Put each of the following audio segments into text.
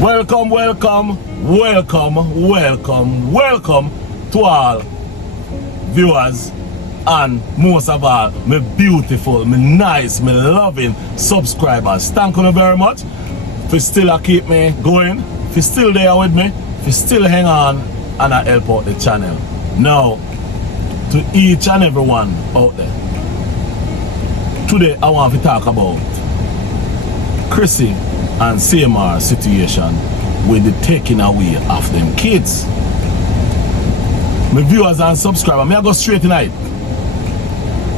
Welcome, welcome, welcome, welcome, welcome to all viewers and most of all, my beautiful, my nice, my loving subscribers. Thank you very much for still keep me going, for still there with me, for still hang on and I help out the channel. Now, to each and every one out there, today I want to talk about Chrissy and CMR situation with the taking away of them kids. My viewers and subscribers, may I go straight tonight?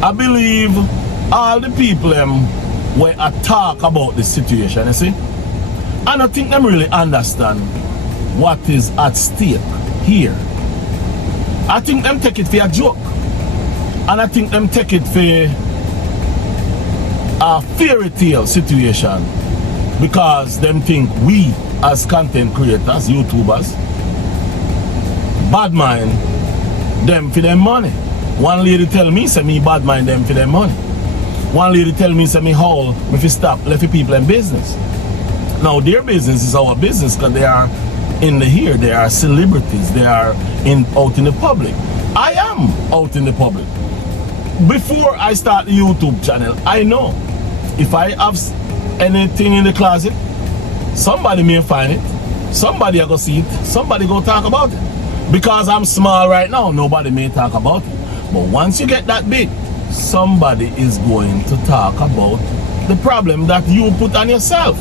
I believe all the people where I talk about the situation, you see, I don't think them really understand what is at stake here. I think them take it for a joke, and I think them take it for a fairy tale situation, because them think we as content creators, YouTubers, bad mind them for them money. One lady tell me, say me bad mind them for them money. One lady tell me, say me how if you stop left people in business. Now their business is our business because they are in the here, they are celebrities, they are out in the public. I am out in the public. Before I start the YouTube channel, I know if I have anything in the closet, somebody may find it, somebody go see it, somebody go talk about it. Because I'm small right now, nobody may talk about it. But once you get that big, somebody is going to talk about the problem that you put on yourself.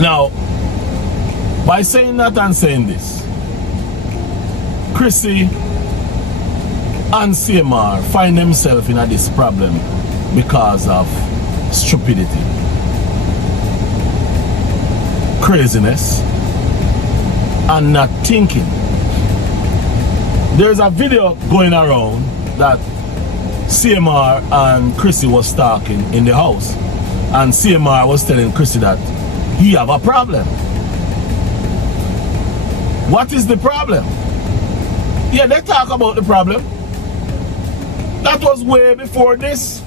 Now, by saying that and saying this, Chrissy and CMR find themselves in this problem because of stupidity, craziness, and not thinking. There's a video going around that CMR and Chrissy was talking in the house, and CMR was telling Chrissy that he have a problem. What is the problem? Yeah, they talk about the problem. That was way before this.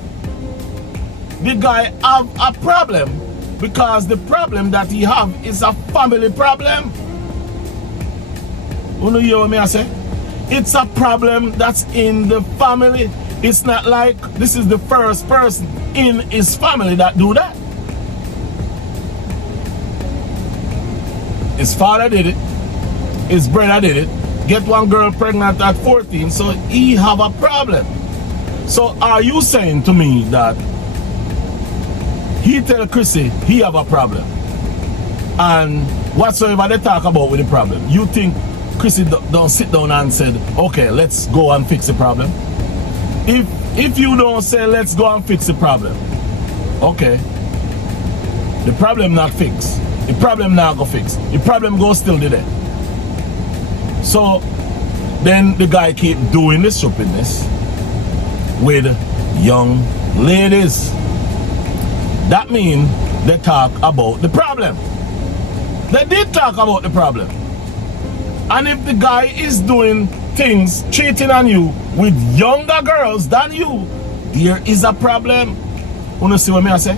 The guy have a problem because the problem that he have is a family problem. You know, hear what me I say? It's a problem that's in the family. It's not like this is the first person in his family that do that. His father did it. His brother did it. Get one girl pregnant at 14, so he have a problem. So are you saying to me that he tell Chrissy he have a problem, and whatsoever they talk about with the problem, you think Chrissy don't sit down and said, okay, let's go and fix the problem? If you don't say let's go and fix the problem, okay, the problem not fixed. The problem not go fix. The problem go still there. So then the guy keep doing the stupidness with young ladies. That means they talk about the problem. They did talk about the problem. And if the guy is doing things, cheating on you with younger girls than you, there is a problem. You see what I say?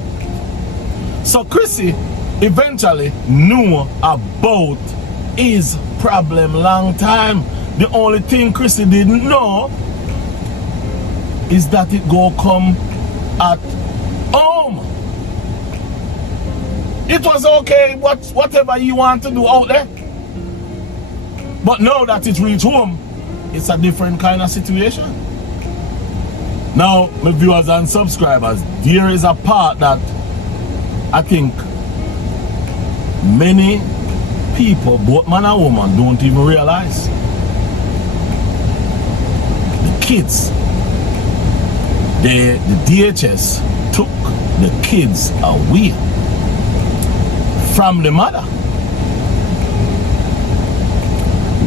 So Chrissy eventually knew about his problem long time. The only thing Chrissy didn't know is that it go come at home. It was okay, whatever you want to do out there. But now that it reached home, it's a different kind of situation. Now, my viewers and subscribers, there is a part that I think many people, both man and woman, don't even realize. The kids, the DHS took the kids away from the mother.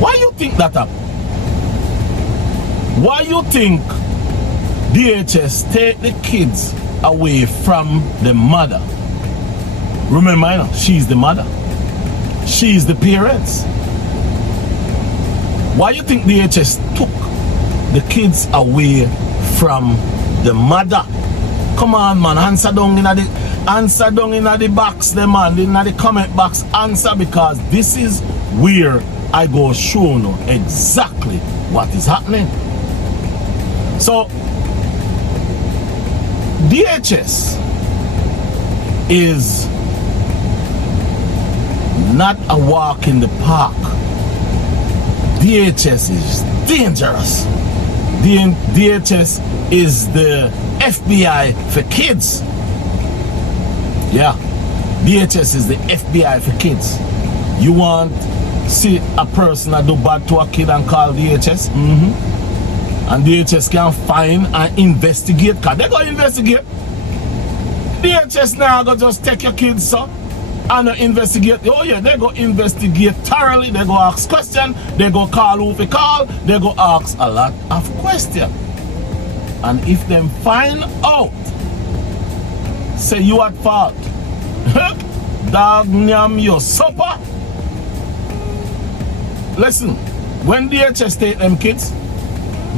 Why you think that happened? Why you think DHS take the kids away from the mother? Remember, you know, she's the mother. She's the parents. Why you think DHS took the kids away from the mother? Come on, man, answer down in the Answer down in the box, the man, in the comment box. Answer, because this is where I go show you exactly what is happening. So, DHS is not a walk in the park. DHS is dangerous. DHS is the FBI for kids. Yeah, DHS is the FBI for kids. You want see a person that do bad to a kid and call DHS? And DHS can find and investigate, because they go investigate. DHS now go just take your kids, son, and investigate. Oh yeah, they go investigate thoroughly. They go ask questions. They go call who they call. They go ask a lot of questions. And if them find out, say you at fault, dog nyam your supper. Listen, when DHS take them kids,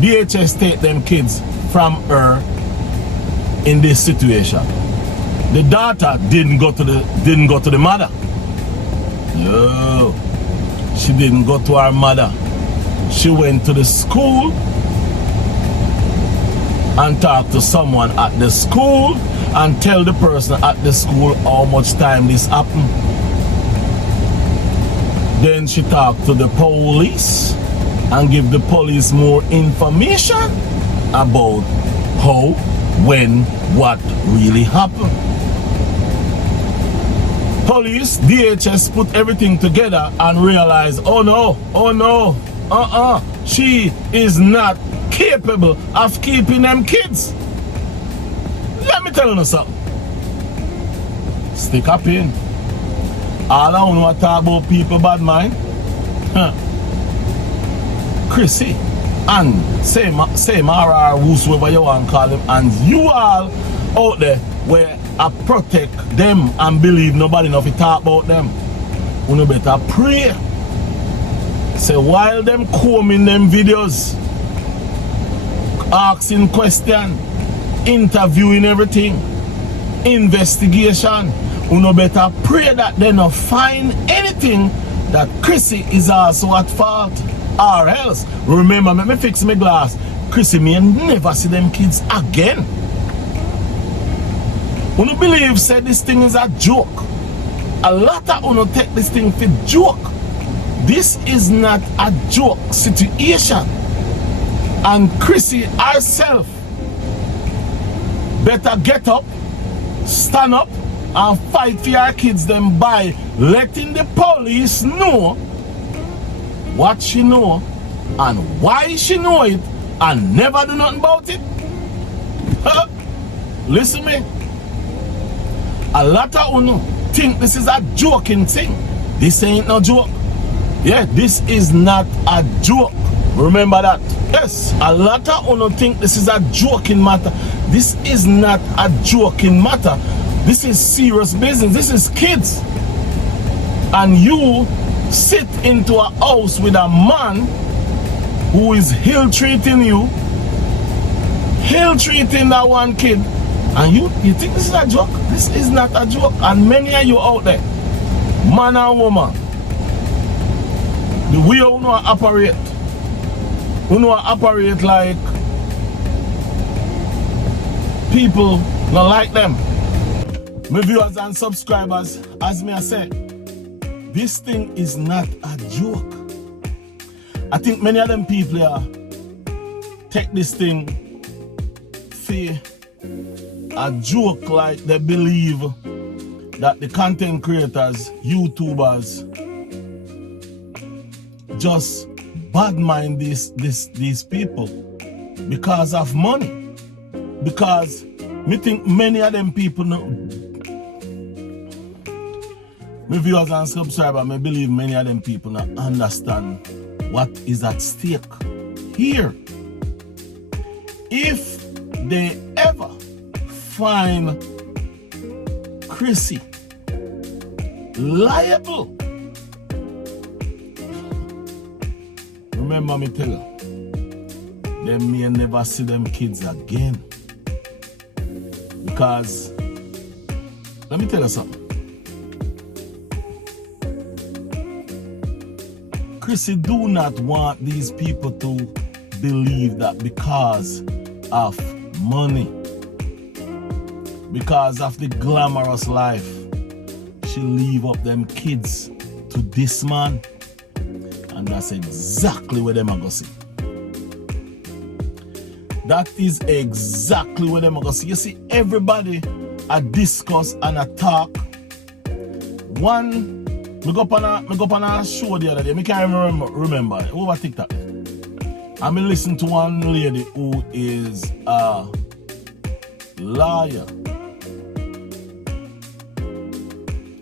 DHS take them kids from her in this situation. The daughter didn't go to the mother. No, she didn't go to her mother. She went to the school and talked to someone at the school and tell the person at the school how much time this happened. Then she talked to the police and give the police more information about how, when, what really happened. Police, DHS put everything together and realize, oh no, she is not capable of keeping them kids. Let me tell you something. Stick up in. All I want to talk about people bad mind. Chrissy and CMR, or whosoever you want to call them, and you all out there where I protect them and believe nobody enough to talk about them. You better pray. Say while them combing them videos, asking questions, interviewing everything, investigation, you better pray that they not find anything that Chrissy is also at fault. Or else, remember, let me fix my glass. Chrissy may never see them kids again. You believe say this thing is a joke. A lot of you take this thing for joke. This is not a joke situation. And Chrissy herself better get up, stand up, and fight for your kids them by letting the police know what she know and why she know it and never do nothing about it. Listen me. A lot of you think this is a joking thing. This ain't no joke. Yeah, this is not a joke. Remember that. Yes, a lot of you think this is a joking matter. This is not a joking matter. This is serious business. This is kids. And you sit into a house with a man who is ill-treating you, ill-treating that one kid, and you think this is a joke? This is not a joke. And many of you out there, man and woman, the way you know operate, like people not like them. My viewers and subscribers, as me I say, this thing is not a joke. I think many of them people here take this thing for a joke, like they believe that the content creators, YouTubers, just bad mind these people because of money. Because me think many of them people know. My viewers and subscribers, I believe many of them people not understand what is at stake here. If they ever find Chrissy liable, remember me tell you, they may never see them kids again. Because let me tell you something. Chrissy do not want these people to believe that because of money, because of the glamorous life, she leave up them kids to this man. And that's exactly what them are going to see. That is exactly what them are going to see. You see, everybody a discuss and a talk. One, me go up on a show the other day. I can't remember over TikTok. I been listening to one lady who is a lawyer,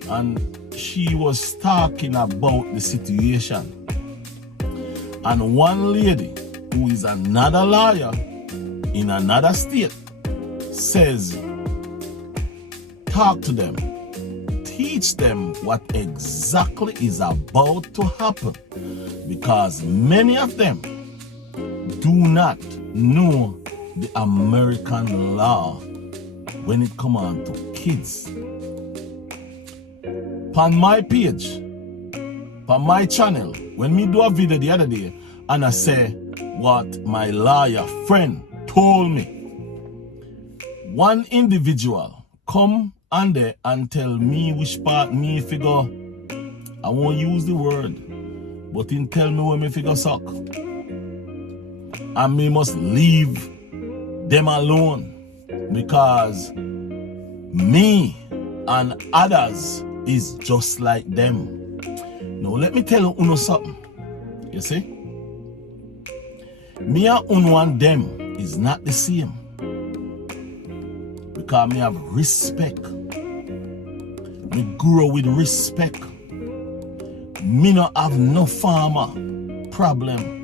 and she was talking about the situation. And one lady who is another lawyer in another state says, talk to them, teach them what exactly is about to happen, because many of them do not know the American law when it comes on to kids. On my page, on my channel, when me do a video the other day and I say what my lawyer friend told me, one individual come and there and tell me which part me figure, I won't use the word, but he tell me where me figure suck. And me must leave them alone, because me and others is just like them. Now let me tell you something. You see? Me and Uno and them is not the same. Because me have respect. Me grow with respect. Me not have no farmer problem.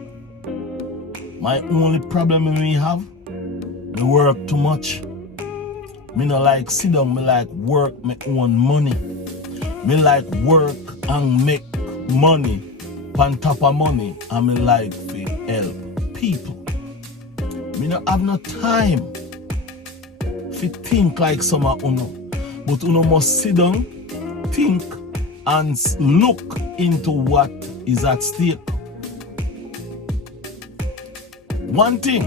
My only problem me have, me work too much. Me not like sit down, me like work me own money. Me like work and make money on top of money, and me like to help people. Me not have no time to think like some of Uno. But Uno must sit down, think, and look into what is at stake. One thing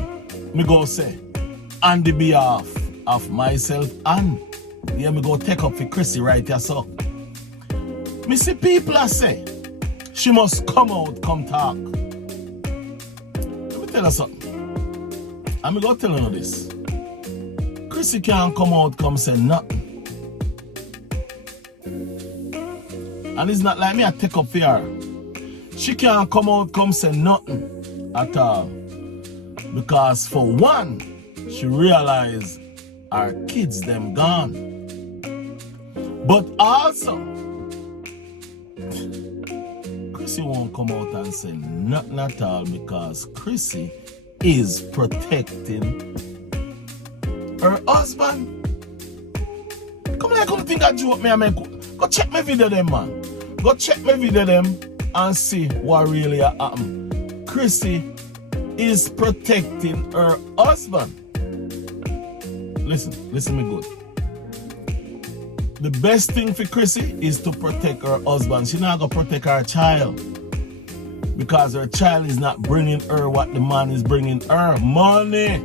me go say, on the behalf of myself, and yeah, me go take up for Chrissy right here, so. Me see people are say, she must come out, come talk. Let me tell her something. I'm going to tell you this. Chrissy can't come out, come say nothing. And it's not like me I take up for her. She can't come out, come say nothing at all. Because for one, she realized our kids them gone. But also, Chrissy won't come out and say nothing at all, because Chrissy is protecting her husband. Come here, come think I joke me, man. Go check my video them, man. Go check my video them and see what really happened. Chrissy is protecting her husband. Listen me good. The best thing for Chrissy is to protect her husband. She not gonna protect her child, because her child is not bringing her what the man is bringing her, money.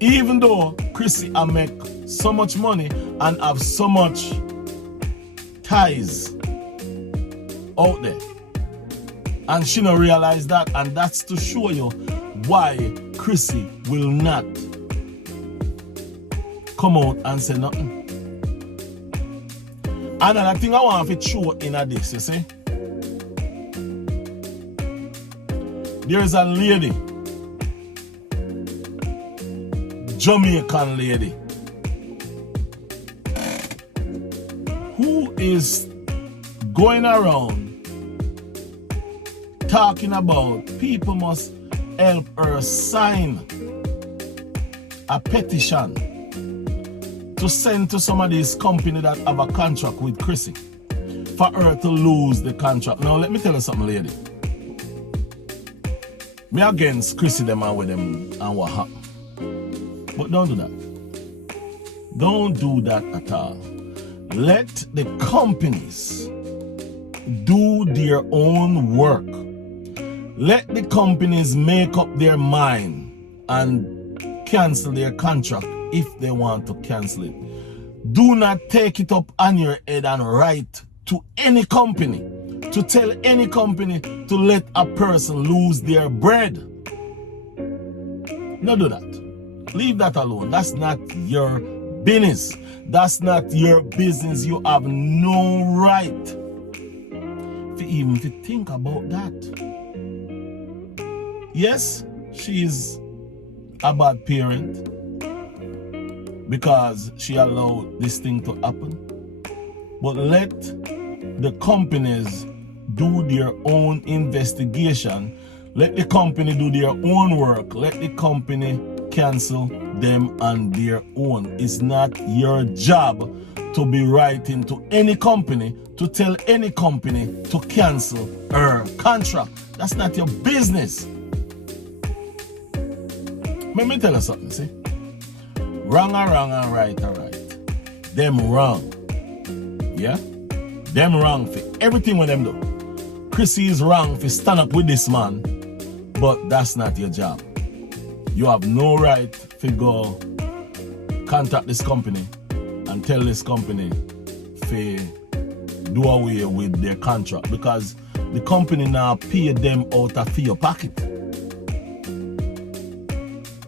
Even though Chrissy I make so much money and have so much ties out there, and she don't realize that, and that's to show you why Chrissy will not come out and say nothing. Another thing I want to show in this, you see, there is a lady, Jamaican lady, who is going around talking about people must help her sign a petition to send to some of these companies that have a contract with Chrissy for her to lose the contract. Now let me tell you something, lady. Me against Chrissy them and with them and what happened. But don't do that. Don't do that at all. Let the companies do their own work. Let the companies make up their mind and cancel their contract if they want to cancel it. Do not take it up on your head and write to any company, to tell any company to let a person lose their bread. No, do that. Leave that alone. That's not your business. That's not your business. You have no right to even to think about that. Yes, she's a bad parent because she allowed this thing to happen. But let the companies do their own investigation. Let the company do their own work. Let the company cancel them on their own. It's not your job to be writing to any company to tell any company to cancel her contract. That's not your business. Let me tell you something, see? Wrong are wrong and right are right. Them wrong. Yeah? Them wrong for everything with them do. Chrissy is wrong for stand up with this man, but that's not your job. You have no right to go contact this company and tell this company to do away with their contract because the company now pay them out of your pocket.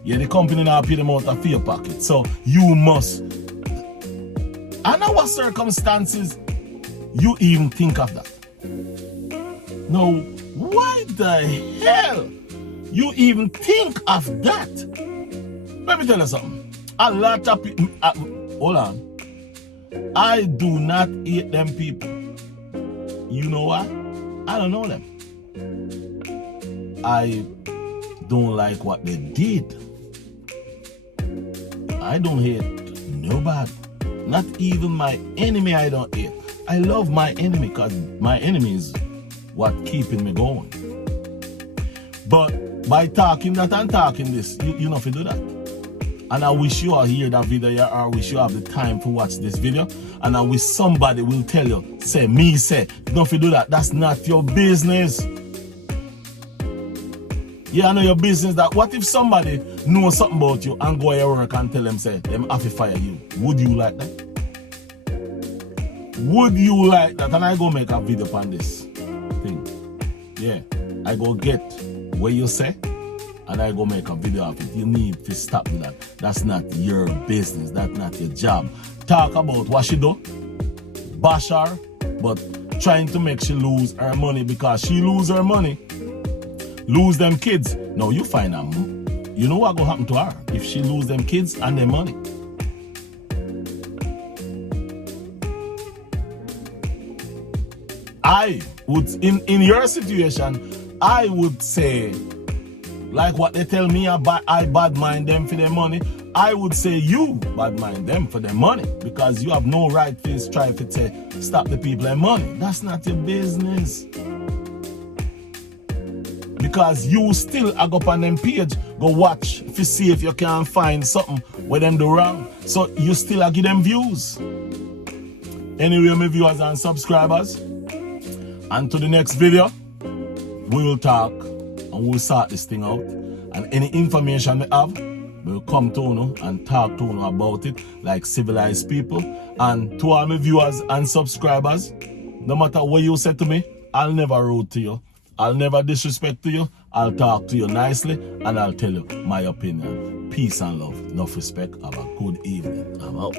Yeah, the company now pay them out of your pocket. So you must. Under what circumstances you even think of that? Now, why the hell you even think of that? Let me tell you something. A lot of people, hold on. I do not hate them people. You know why? I don't know them. I don't like what they did. I don't hate nobody. Not even my enemy I don't hate. I love my enemy because my enemy is what keeping me going. But by talking that and talking this, you know if you do that. And I wish you all hear that video or I wish you have the time to watch this video. And I wish somebody will tell you, say, me say, don't you do that. That's not your business. Yeah, I know your business that. What if somebody knows something about you and go to your work and tell them, say, them have to fire you? Would you like that? Would you like that? And I go make a video on this thing. Yeah, I go get what you say and I go make a video of it. You need to stop with that. That's not your business. That's not your job. Talk about what she do, bash her, but trying to make she lose her money because she lose her money, lose them kids. No, you find her. You know what go happen to her if she lose them kids and their money? I would, in your situation, I would say, like what they tell me, I bad mind them for their money. I would say you bad mind them for their money because you have no right to try to stop the people their money. That's not your business. Because you still go up on them page, go watch to see if you can find something where them do wrong. So you still give them views. Anyway, my viewers and subscribers, and to the next video, we will talk and we'll sort this thing out. And any information we have, we'll come to you and talk to you about it like civilized people. And to all my viewers and subscribers, no matter what you say to me, I'll never rude to you. I'll never disrespect to you. I'll talk to you nicely and I'll tell you my opinion. Peace and love. Enough respect. Have a good evening. I'm out.